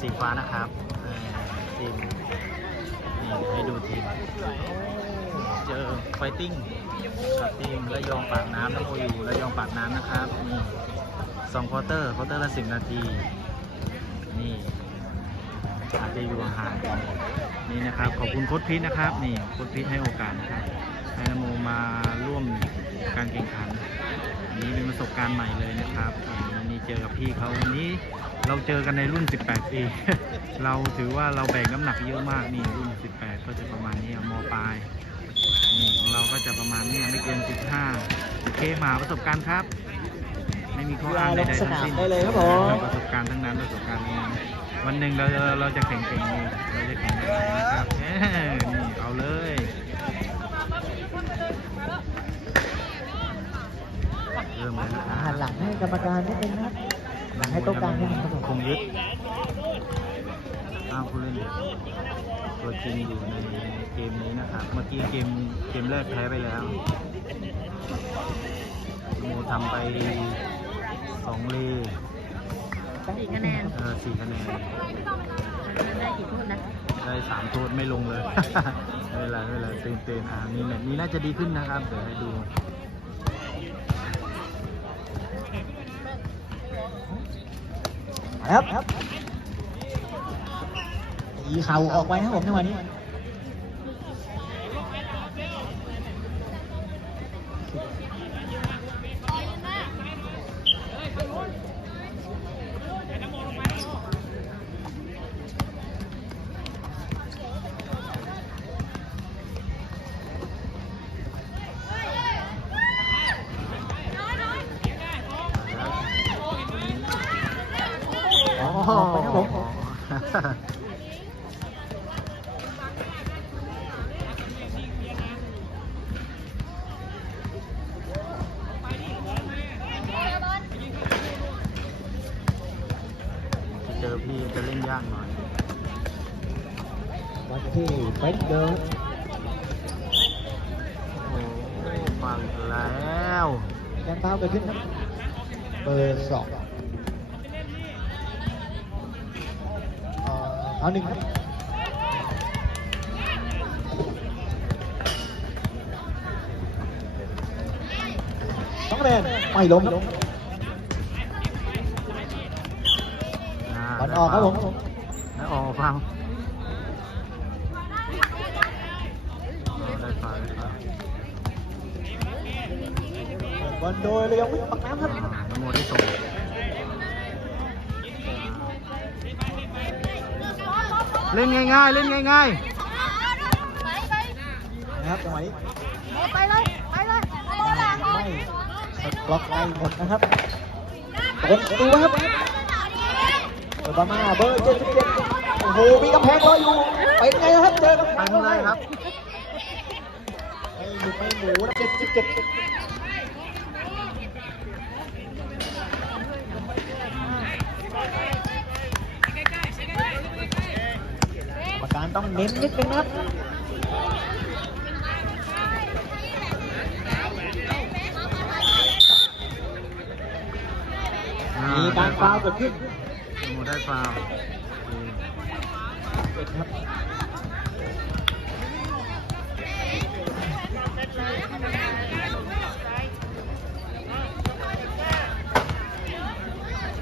สีฟ้านะครับทีมนี่ให้ดูทีมเจอไฟติ้งกับทีมระยองปากน้ำน้ำโมอยู่ระยองปากน้ำนะครับนี่สองควอเตอร์ควอเตอร์ละสิบนาที นี่อาจจะอยู่ห่างนี่นะครับ ขอบคุณโค้ชพีทนะครับ นี่โค้ชพีทให้โอกาสนะครับให้นโมมาร่วมการแข่งขัน นี้เป็นประสบการณ์ใหม่เลยนะครับ เจอกับพี่เขาวันนี้เราเจอกันในรุ่น 18 ปี เราถือว่าเราแบ่งน้ำหนักเยอะมากนี่รุ่น 18 ก็จะประมาณนี้อะมปลายนี่ของเราก็จะประมาณนี้ไม่เกิน 15 โอเคมาประสบการณ์ครับ ไม่มีข้ออ้างใดๆทั้งสิ้นลงสนามได้เลยครับผม ประสบการณ์ทั้งนั้นประสบการณ์ทั้งนั้นวันหนึ่งเราจะเราจะแข่งเก่งนี่เราจะแข่งกันนะครับเอ้ยนี่เอาเลย เริ่มเลยนะค หัรันบหลังให้กรรมการนิดนึงนะครับหลังให้โต๊ะกลางนิดนึงครับผมคงยึดอ้าวผู้เล่นตัวจริงอยู่ในเกมนี้นะครับ เมื่อกี้เกมเกมแรกแพ้ไปแล้วโมทำไปสองเลสี่คะแนนเออสี่คะแนนได้กี่ทุนนะได้สามโทษไม่ลงเลย ไม่เป็นไรไม่เป็นไรตื่นเต้นอ่ามีแมตช์นี้น่าจะดีขึ้นนะครับ เดี๋ยวให้ดู ครับตีเข่าออกไปนะครับผมในวันนี้ ที่เฟสเดิร์โอ้ฟังแล้วการเท้าเกิดขึ้นครับเบอร์สองเอ่อเอาหนึ่งครับสองคะแนนไม่ล้มครับบอลออกครับผมแล้วออกฟังไบอลโดยเรียววิทย์ปักน้ำครับนโมได้ส่งเล่นง่ายๆ เล่นง่ายนะครับจังหวะนี้ไปเลยไปเลยไม่สดบล็อกไปหมดนะครับเปิดประตูครับโอบามาเบอร์เจ็ดสิบเจ็ดโอ้โหมีกำแพงรออยู่เป็นไงนะครับเจอกำๆแพไปงข้างในครับไม่หลุดไม่หมูนะเจ็ดสิบเจ็ด ต้องเน้นนิดนึงนะครับมีการฟาวล์เกิดขึ้นนโมได้ฟาวล์โอเคเจ็ดครับ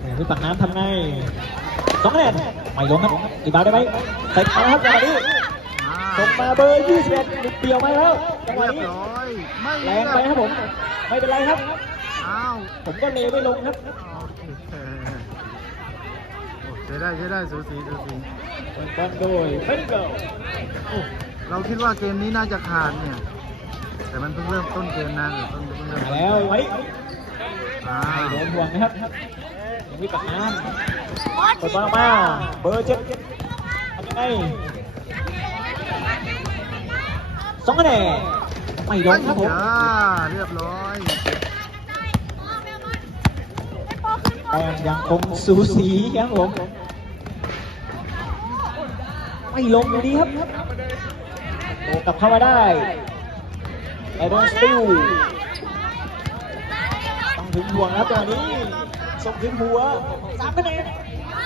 แหม่พี่ปักน้ำทำไงสองคะแนน ไม่ลงครับอีกบาทได้ไหมเตะมาครับจังหวะนี้อ่าส่งมาเบอร์ 21หลุดเปลี่ยวมาแล้วจังหวะเรียบนี้ร้อยไม่แรงไปครับผม ไม่เป็นไรครับอ้าวผมก็เลไม่ลงครับโอเคโอ้ใช้ได้ใช้ได้สูสีสูสีเปิดบอลโดยเฟนเกิลโอ้เราคิดว่าเกมนี้น่าจะขาดเนี่ย แต่มันเพิ่งเริ่มต้นเกมนะเดี๋ยวเพิ่งเพิ่งเริ่มมาต้นแล้วไว้อ่าไม่โดนห่วงนะครับ ยังพี่ปักน้ำเปิดบอลมาเบอร์เจ็ดทำยังไงสองคะแนนไม่ลงครับผมเรียบร้อยแต้มยังคงสูสีครับผมไม่ลงอยู่ดีครับโตกลับเข้ามาได้ไอโดนสติลต้องถึงห่วงครับตอนนี้ ส่งถึงหัวสามคะแนน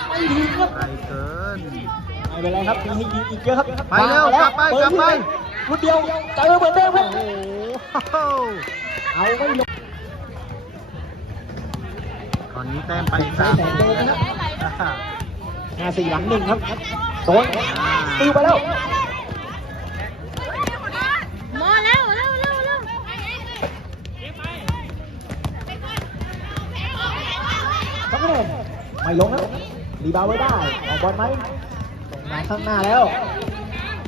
ไม่ถึงครับไกลเกิน ไม่เป็นไรครับมีให้ยิงอีกเยอะครับไปเร็วมาแกลับไปเปิดกลับไป รุ่นเดียวเจอเหมือนเดิมครับโอ้โหเอาไม่ลงตอนนี้แต้มไปสามสิบแล้วนะห้าสี่หลังหนึ่งครับโดนติวไปแล้ว ไม่ลงครับรีบาวไว้ได้ออกบอลไหมส่งมาข้างหน้าแล้ว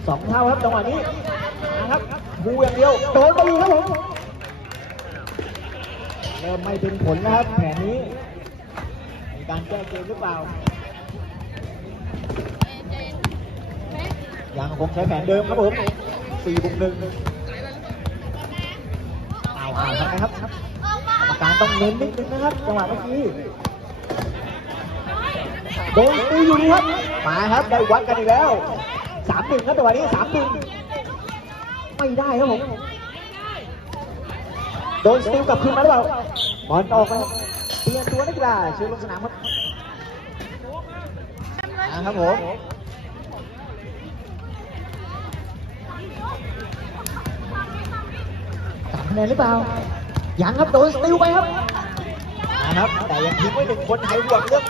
สองเท่าครับจังหวะนี้นะครับบูอย่างเดียวโดนไปดีครับผมเริ่มไม่เป็นผลแล้วครับแผนนี้มีการแก้เกมหรือเปล่ายังคงใช้แผนเดิมครับผมสี่บุกหนึ่งเอาเอาทำไงครับกรรมการต้องเน้นนิดนึงนะครับจังหวะเมื่อกี้ โดนตีอยู่นี่ครับ มาครับได้วัดกันอีกแล้วสามหนึ่งครับจังหวะนี้สามหนึ่งไม่ได้ครับผม โดนสติลกลับคืนมาหรือเปล่าบอลออกไปเปลี่ยนตัวนักกีฬาเชิญลงสนามครับนะครับผมสามคะแนนหรือเปล่า ยังครับโดนสติลไปครับนะครับ แต่ยังทิ้งไว้หนึ่งคนหายห่วงเรื่อง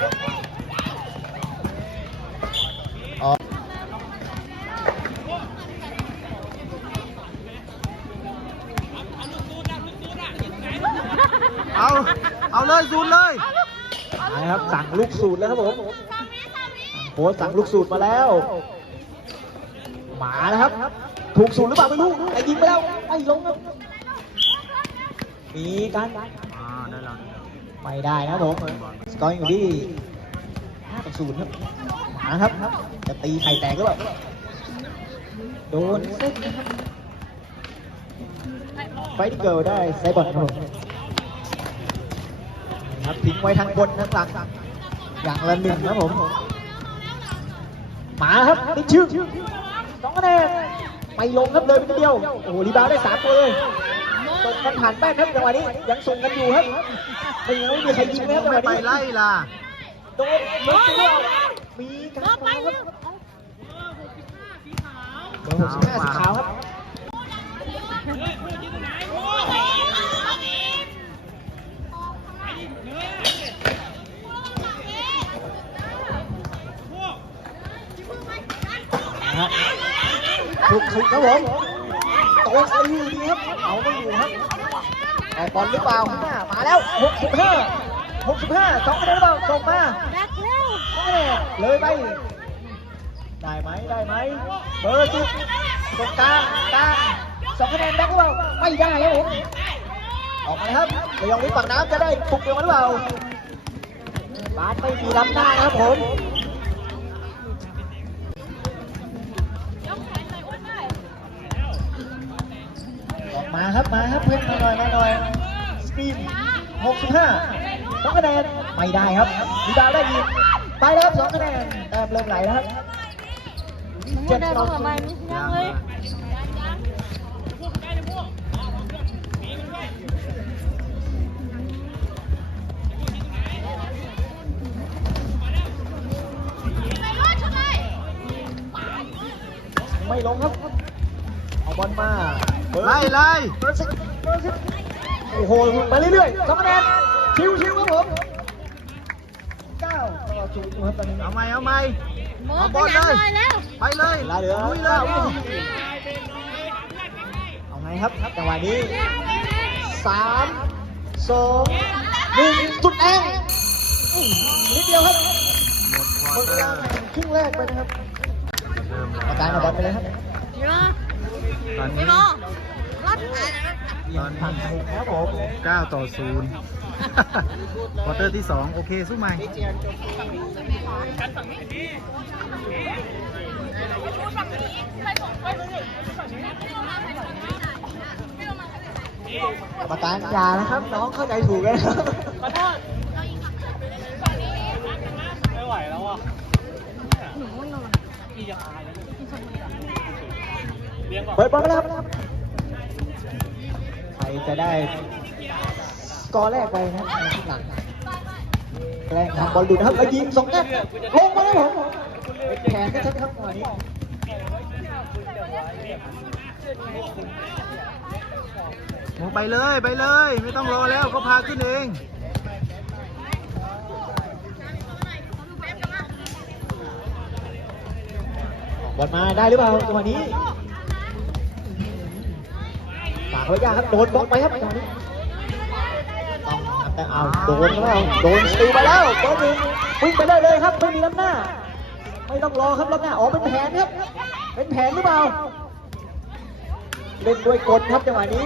เอาเลยซูนเลยนะครับสั่งลูกสูตรแล้วครับผมโค้ชสั่งลูกสูตรมาแล้ว หมาแล้วครับ ถูกสูตรหรือเปล่าไม่รู้แต่ยิงไปแล้วไม่ลงครับมีการอ่าได้แล้วได้แล้วไม่ได้นะครับผมสกอร์อยู่ที่5ต่อ0ครับหมาครับจะตีไข่แตกหรือเปล่าโดนเส้นนะครับไฟท์เกิลได้ไซบอลครับผมครับ ทิ้งไว้ทางบนทางหลังอย่างละหนึ่งครับผมหมาครับติดชื่อสองคะแนนไม่ลงครับเลยไปนิดเดียวโอ้โหรีบาวได้สามตัวเลยส่งกันผ่านแป้งครับจังหวะนี้ยังส่งกันอยู่ครับไม่ยังไม่มีใครยิงนะครับจังหไม่วะไปนี้ไล่ล่ะโดนโดนตัวมีการฟาวครับเบอร์หกสิบห้าสีขาวครับนะ ฮะถูกถูกครับผมโตซีดีครับเอาไม่อยู่ครับออกบอลหรือเปล่าข้างหน้ามาแล้ว 65 65สองคะแนนหรือเปล่าส่งมาแบ็คเร็วสองคะแนนเลยไป ได้ไหมได้ไหมเบอร์สิบตรงกลางกลางสองคะแนนแบ็คหรือเปล่าไม่ได้ครับผมออกมาเลยครับระยองวิทย์ปากน้ำจะได้ปลุกเดียวมาหรือเปล่าบาสไม่มีล้ำหน้านะครับผม ครับมาครับเพื่อนมาหน่อยมาหน่อยสปีด65สองคะแนนไม่ได้ครับดีดาวได้อีกไปแล้วครับสองคะแนนแต้มเริ่มไหลแล้วครับมึงไม่ได้บ้างไม่ยังเลยไม่ลงครับ เอาบอลมาเบอร์ไล่ไล่เบอร์สิบเบอร์สิบโอ้โหไปเรื่อยๆสองคะแนนชิวชิวๆครับผมเก้าต่อศูนย์ครับตอนนี้เอาไหมเอาไหมโมเอาขบอลยันเลยหน่อยแล้วไปเลยเวลาเหลือลุยเลยเก้านาทีเอาไงครับจังหวะนี้สามสองหนึ่งจุดเองอื้อนิดเดียวครับหมดควอหมดเตเวอลาร์ครึ่งแรกไปนะครับเริ่มประกาแล้รวเอาบอลไปเลยครับเดี๋ยว ตอนไม่นี้รอรัดอะตอนทางนี้ถูกครับผม9ต่อ0ควอเตอร์ที่ 2 โอเค สู้ใหม่กรรมการอย่านะครับ น้องเข้าใจถูกแล้วนะครับหนูง่วงนอน เปิดบอลไปแล้วครับใครจะได้สกอร์แรกไปนะครับในครึ่งหลังแกล้งทำบอลหลุดนะครับแล้วยิงสองนัดลงมาครับผมเป็นแผนกันชัดครับจังหวะนี้มองไปเลยไปเลย ไม่ต้องรอแล้วเขาพาขึ้นเองบอลมาได้หรือเปล่าจังหวะนี้ ฝากไว้ยากครับโดนบล็อกไปครับจังหวะนี้ต้องทำแต่เอาโดนแล้วโดนสติลไปแล้วบอลหนึ่งวิ่งไปได้เลยครับไม่มีล้ำหน้า ไม่ต้องรอครับล้ำหน้าอ๋อเป็นแผนครับเป็นแผนหรือเปล่าเล่นด้วยกลครับจังหวะนี้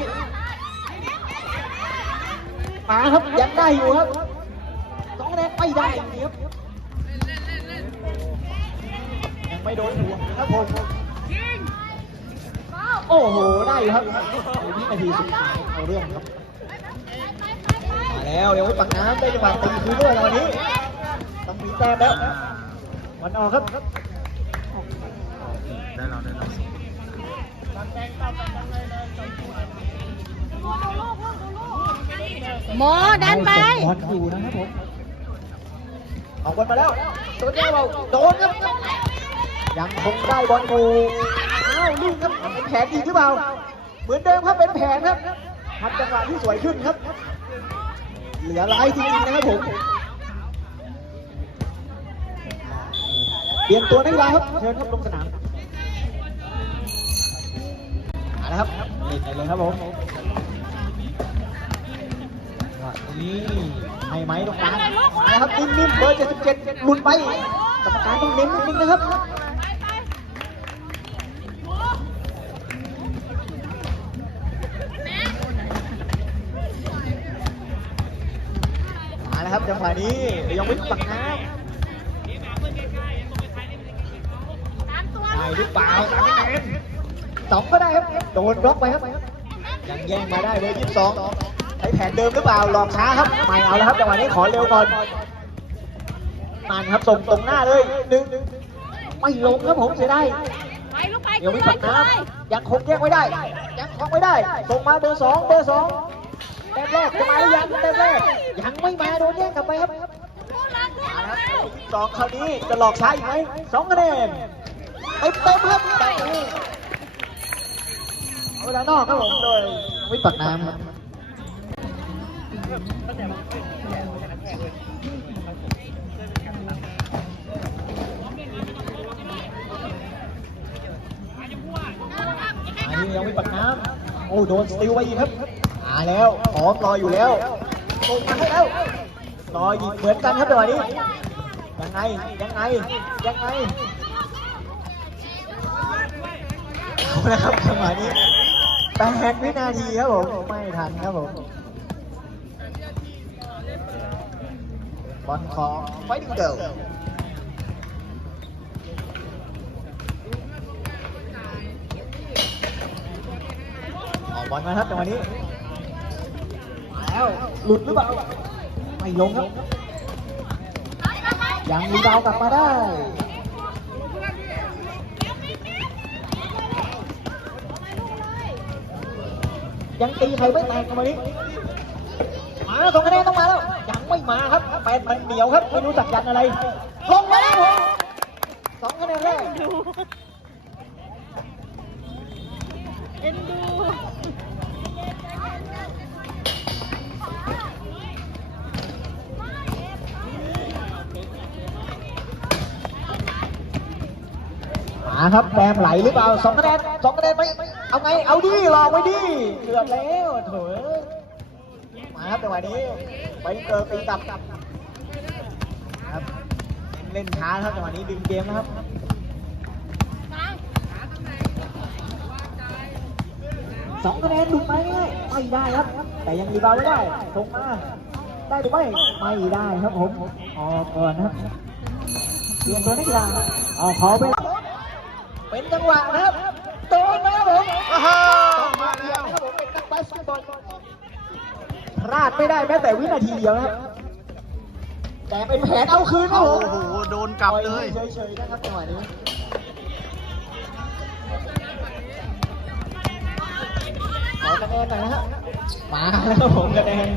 มาครับยังได้อยู่ครับสองคะแนนไม่ได้อย่างนี้ครับยังไม่โดนห่วงนะครับผม โอ้โห ได้อยู่ครับในวินาทีสุดท้ายเอาเรื่องครับ มาแล้วเดี๋ยวไว้ปักน้ำได้จังหวะตีคืนด้วยจังหวะนี้ต้องมีแต้มแล้ววันออกครับได้เราได้เราหมอดันไปบอลอยู่นะครับผมออกบอลมาแล้วตัวเดียวเราโดนครับยังคงได้บอลอยู่อ้าวนี่ครับเป็นแผนอีกหรือเปล่า เหมือนเดิมครับเป็นแผนครับทำจังหวะที่สวยขึ้นครับ เหลือร้ายจริงๆนะครับผมเปลี่ยนตัวนักกีฬาครับเชิญครับลงสนามมาแล้วครับเล่ได้เลยครับผมนี่ให้ไหมตรงกลางมาแล้วครับนิ่มๆเบอร์ 77หลุดไปกรรมการต้องเน้นนิดนึงนะครับ มาแล้วครับจังหวะนี้ยังไม่ปักน้ำได้หรือเปล่าสามคะแนนสองก็ได้ครับ โดนบล็อกไปครับยังแย่งมาได้เลยยี่สิบสองใช้แผนเดิมหรือเปล่าหลอกช้าครับไม่เอาแล้วครับจังหวะนี้ขอเร็วก่อนมันครับส่งตรงหน้าเลยหนึ่งไม่ลงครับผมเสียดายไปลูกไปเดี๋ยววิปักน้ำยังคงแยกไว้ได้ ยังคงไม่ได้ ส่งมาเบอร์สองเบอร์สองแต้มแรกจะมาหรือยังแต้มแรก ยังไม่มาโดนแย่งกลับไปครับมาครับสองคราวนี้จะหลอกช้าอีกไหมสองคะแนนเต็มเต็มครับเอาเวลานอกครับผมโดยวิปักน้ำครับอันนี้ยังวิปักน้ำโอ้โดนสติลไปอีกครับมาแล้วพร้อมรออยู่แล้ว ลงมาให้แล้วรออีกเหมือนกันครับจังหวนี้ยังไงยังไงยังไงเอาละครับจังหวะนี้แปดวินาทีครับผมไม่ทันครับผมบอลของไฟดิงเกิลออกบอลมาครับจังหวะนี้ แล้วหลุดหรือเปล่าไม่ลงครับ ยังรีบาวกลับมาได้ยังตีใครไม่แตกกันมานี้มาแล้วสองคะแนนต้องมาแล้ว ยังไม่มาครับแปดมันเหนียวครับไม่รู้จักยันอะไร ลงมาแล้วสองคะแนนแรก ครับแต้มไหลหรือเปล่าสองคะแนนสองคะแนนไปเอาไงเอาดิรอไว้ดิเกือบแล้วโถอยมาครับจังหวะนี้ไปเจอตีกลับครับเล่นช้าครับจังหวะนี้ดึงเกมนะครับสองคะแนนหลุดไปง่ายไม่ได้ครับ แต่ยังรีบาไม่ได้ส่งมาได้หรือไม่ไม่ได้ครับผมออกก่อนนะครับเปลี่ยนตัวนักกีฬาออกขอไป เป็นจังหวะนะครับโดนนะครับผมอ้าวมาแล้วครับผมเป็นนักบาสเกตบอลพลาดไม่ได้แม้แต่วินาทีเดียวนะครับแต่เป็นแผนเอาคืนครับโอ้ผมโหโดนกลับเลยปอให้เฉยๆนะครับจังหวะนี้ขอคะแนนหน่อยนะฮะมาแล้วครับผมคะแนน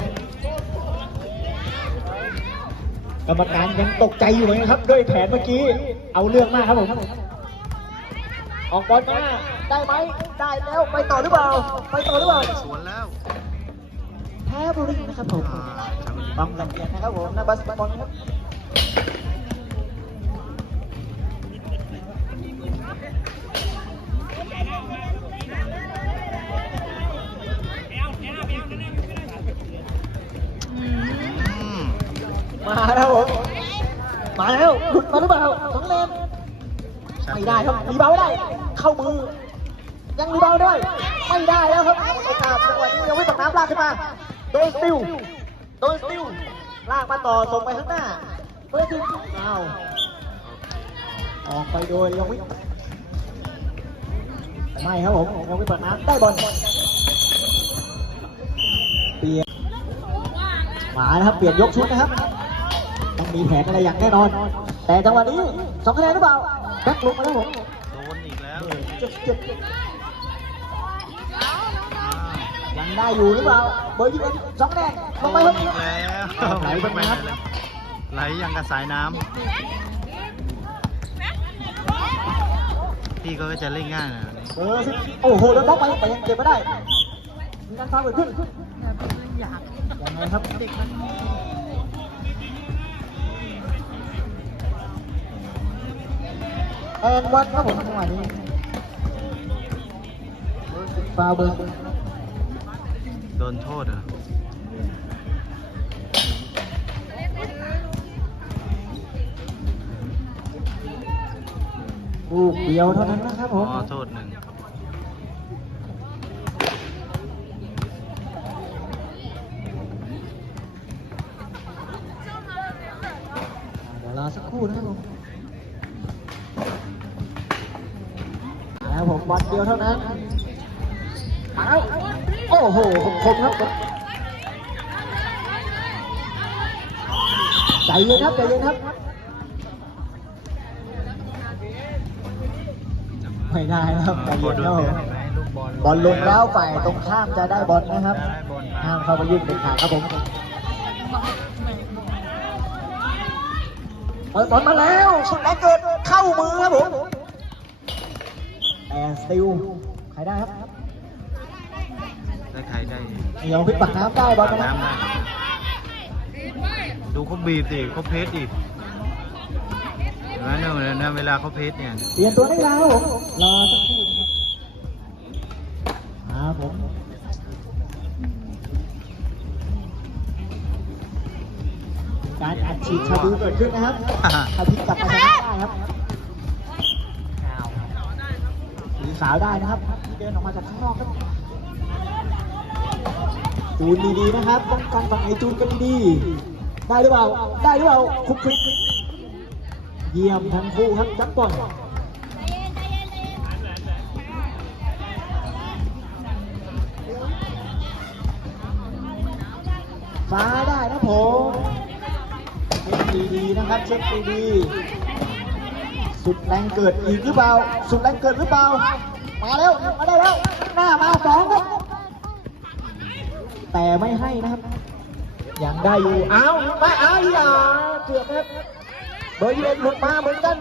กรรมการยังตกใจอยู่เลยนะครับ ด้วยแผนเมื่อกี้ เอาเรื่องมากครับผม ออกบอลมาได้ไหมได้แล้วไปต่อหรือเปล่า ไปต่อหรือเปล่าสวนแล้วแพ้บุรีนะครับผมอ่าชาบุรีบังลำเอียงนะครับผมนักบาสเกตบอลนะครับอืมมาแล้วผมมาแล้วหลุดมาหรือเปล่าสองเลน ไม่ได้ครับรีบาวไม่ได้ เข้ามือ ยังรีบาวได้ไม่ได้แล้วครับโอกาสจังหวะนี้ยังไม่ตกน้ำลากขึ้นมา โดนสติลโดนสติลลากมาต่อส่งไปข้างหน้าเพื่อที่อ้าวออกไปโดยยังไม่ไม่ครับผมยังไม่เปิดน้ำได้บอลเปลี่ยนมานะครับเปลี่ยนยกชุดนะครับต้องมีแผนอะไรอย่างแน่นอน แต่จังหวะนี้สองคะแนนหรือเปล่า แบ็คลงมาแล้วผมโดนอีกแล้วเจ็บเจ็บยังได้อยู่หรือเปล่า เบอร์ยี่สิบสองคะแนนลงไปโดครันบอีกแล้วไหลไปไหมครับไหลอย่างกระสายน้ำพี่ก็จะเล่นง่ายนะเบอร์สิบโอ้โหโดนบล็อกไปแต่ยังเก็บไม่ได้มีการฟาวล์เกิดขึ้นยังไงครับ แอนวันครับผมจังหวะนี้ฟาวล์เบอร์โดนโทษเหรอลูกเดียวเท่านั้นนะครับผอ๋มอโทษหนึ่งเดี๋ยวรอสักครู่นะครับผม ผมบอลเดียวเท่านั้นมาแล้วโอ้โหคมคมครับใจเย็นครับใจเย็นครับไม่ได้แล้วใจเย็นนเดืแล้วบอลบอลลงแล้วฝ่ายตรงข้ามจะได้บอลนะครับห้ามเข้าไปยุ่งเด็ดขาดครับผมเปิดบอลมาแล้วสุดแรงเกิดเข้ามือครับผม แต่สติลใครได้ครับได้ใครได้เดี๋ยวพลิกปากน้ำได้บอลปากนะน้ำได้ดูเขาบีบดิเขาเพชรดิเห็นไหมเนี่ยเนี่ยเวลาเขาเพชรเนี่ยเปลี่ยนตัวได้แล้วครับผมรอสักครู่นะครับผมการอัดฉีดชาบูเกิดขึ้นนะครับถ้าพลิกกลับมาชนะได้ครับ สีขาวได้นะครับที่เดินออกมาจากข้างนอกครับจูนดีๆนะครับป้องกันฝั่งไหนจูนกันดีๆได้หรือเปล่าได้หรือเปล่าคุกคลิกเยี่ยมทั้งคู่ครับจับก่อนฟ้าได้นะผมเช็คดีๆนะครับเช็คดีๆสุดแรงเกิดอีกหรือเปล่า สุดแรงเกิดหรือเปล่า มาแล้วมาได้แล้ว หน้ามาสองครับ แต่ไม่ให้นะครับ ยังได้อยู่อ้าวมาอ้าวอย่าเกือบครับ เบอร์ยี่สิบหลุดมาเหมือนกัน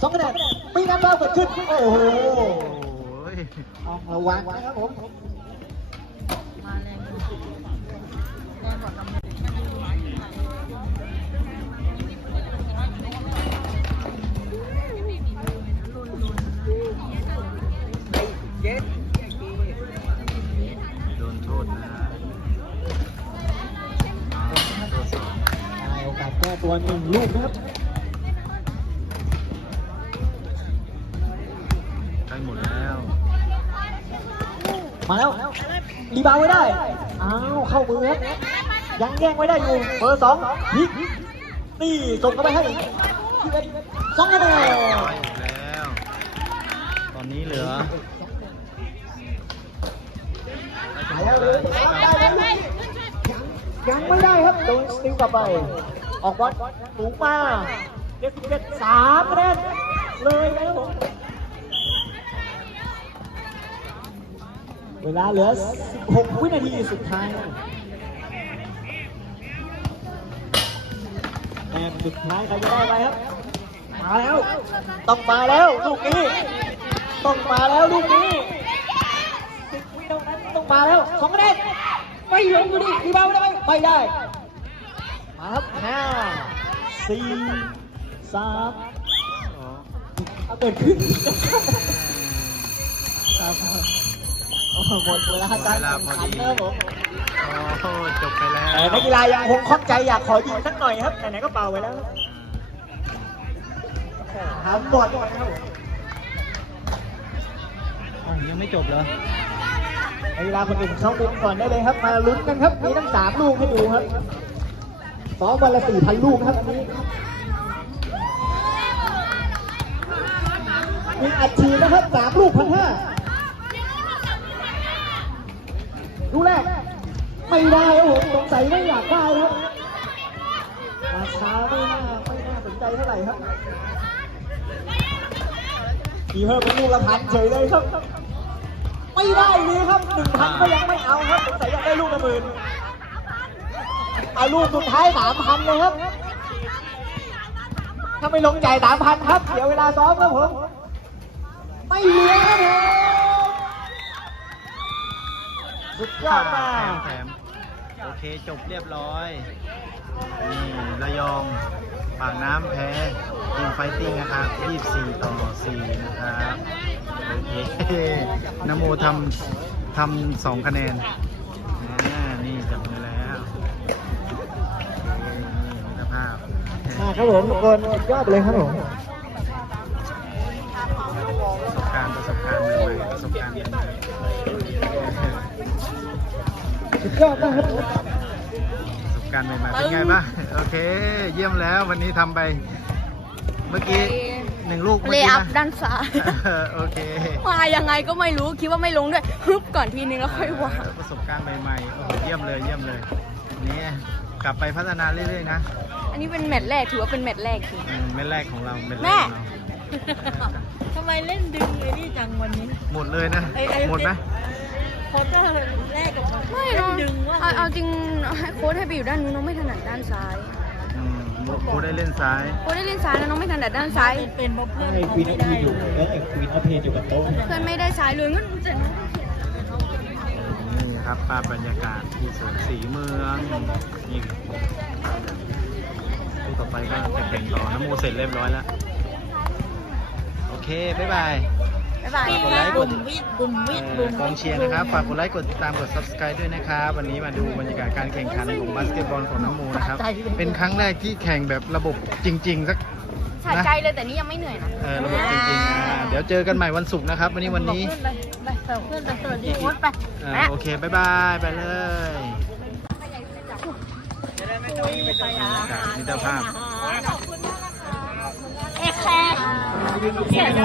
สองคะแนนมีการฟาวล์เกิดขึ้น โอ้โหต้องระวังนะครับผมมาแรงอยู่แรงกว่ากำลัง ได้โอกาสแก้ตัวหนึ่งลูกนะครับใกล้หมดแล้ว มาแล้วรีบาวไว้ได้ อ้าวเข้ามือครับยังแย่งไว้ได้อยู่ เบอร์สองพลิกนี่ส่งเข้าไปให้ที่เป็นสองคะแนนไปอีกแล้ว ตอนนี้เหลือไปแล้วเลยได้เลยยังไม่ได้ครับโดนสติลกลับไป ออกบอลสูงมาเจ็ดสิบเจ็ดสามคะแนนเลยนะครับผมเวลาเหลือ 16 วินาทีสุดท้ายแอต้มสุดท้ายใครจะได้ไปครับ มาแล้ว ต้องมาแล้วลูกนี้ ต้องมาแล้วลูกนี้สิบวิเท่านั้นต้องมาแล้วสองคะแนนไม่ลงอยู่ดิรีบาวด์ได้ไหมไม่ได้ ครับห้าสี่สามเอาเกิดขึ้นครับหมดเวลาการแข่งขันแล้วผมโอ้จบไปแล้วแต่นักกีฬายังคงข้องใจอยากขอยิงสักหน่อยครับไหนๆก็เป่าไปแล้วถามบอดก่อนนะครับผมยังไม่จบเหรอนักกีฬาคนอื่นเข้ามุมก่อนได้เลยครับ มาลุ้นกันครับ มีทั้งสามลูกให้ดูครับ ซ้อมวันละสี่พันลูกนะครับอันนี้มีอัดฉีดนะครับสามลูกพันห้าลูกแรก ไม่ได้ครับผมสงสัยไม่อยากได้ครับมาช้าไม่น่าไม่น่าสนใจเท่าไหร่ครับมีเพิ่มเป็นลูกละพันเฉยเลยครับ ไม่ได้เลยครับหนึ่งพันก็ยังไม่เอาครับสงสัยอยากได้ลูกละหมื่น เอาลูกสุดท้ายสามพันเลยครับ ถ้าไม่ลงจ่ายสามพันครับ เดี๋ยวเวลาซ้อมครับผม ไม่เหลือครับผมสุดยอดมาก แถมโอเคจบเรียบร้อย นี่ระยองปากน้ำแพ้ทีมไฟติ้งนะครับ 24 ต่อ 4 นะครับ โอเค นโมทำทำสองคะแนน ครับผมทุกคนสุดยอดเลยครับผมประสบการณ์ประสบการณ์ใหม่ๆประสบการณ์ใหม่สุดยอดมากครับผมๆประสบการณ์ใหม่ๆเป็นไงบ้างโอเค เยี่ยมแล้ววันนี้ทำไป เมื่อกี้หนึ่งลูกเมื่อเลกี้อัพนะด้านซ้ายเออโอเคมายังไงก็ไม่รู้คิดว่าไม่ลงด้วยฮึบก่อนทีนึงแล้วค่อยวางประสบการณ์ใหม่ๆโอ้โหเยี่ยมเลยเยี่ยมเลยนี่ กลับไปพัฒนาเรื่อยๆนะอันนี้เป็นแมตช์แรกถือว่าเป็นแมตช์แรกจริง อืมเม็ดแรกของเราเม็ดแรแม่กของเราทำไมเล่นดึงไอ้นี่จังวันนี้ หมดเลยนะ ไอ้ไอ้ หมดไหมโควอเตอร์แรกกับมันไม่เล่น้องนดึงว่าเอาเอาจริงให้โค้ชให้ไปอยู่ด้านนู้นน้องไม่ถนัดด้านซ้าย อืมโค้ชได้เล่นซ้าย โค้ชได้เล่นซ้ายแล้วน้องไม่ถนัดด้านซ้ายเป็นเป็นเพราะเพื่อนให้เขาควีนไม่อัพได้ อยู่แล้วแต่ควีนอัพเพนอยู่กับโต๊ะ เพื่อนไม่ได้ซ้ายเลยงั้นจะนี่ ครับภาพบรรยากาศที่สวนสีเมืองนี่คู่ต่อไปก็จะแข่งต่อน้ำโมเสร็จเรียบร้อยแล้ว โอเค บ๊ายบาย บ๊ายบายฝากกดไลค์กบุ่ดมวิดบุ่มวิดเอ่บุ่อมกองเชียร์นะครับ ฝากกดไลค์กดติดตามกด subscribe ด้วยนะครับ วันนี้มาดูบรรยากาศการแข่งขันของบาสเกตบอลของน้ำโมนะครับ เป็นครั้งแรกที่แข่งแบบระบบจริง ๆ สักสะใจเลยแต่นี่ยังไม่เหนื่อยนะ เออระบบจริงๆอ่าเดี๋ยวเจอกันใหม่วันศุกร์นะครับ วันนี้วันนี้ บอกเพื่อนไปไปเพื่อนไปสวัสดีโค้ชไปเออโอเคบ๊ายบายไปเลยมิตรภาพเอ็กแคร์เสียใจ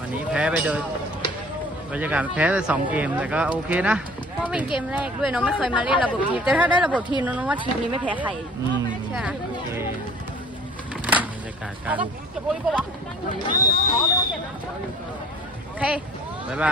วันนี้แพ้ไปโดยบรรยากาศแพ้ไปสองเกมแต่ก็โอเคนะเพราะเป็นเกมแรกด้วยน้องไม่เคยมาเล่นระบบทีม แต่ถ้าได้ระบบทีมน้องว่าทีมนี้ไม่แพ้ใครอืมใช่ไหม โอเคบรร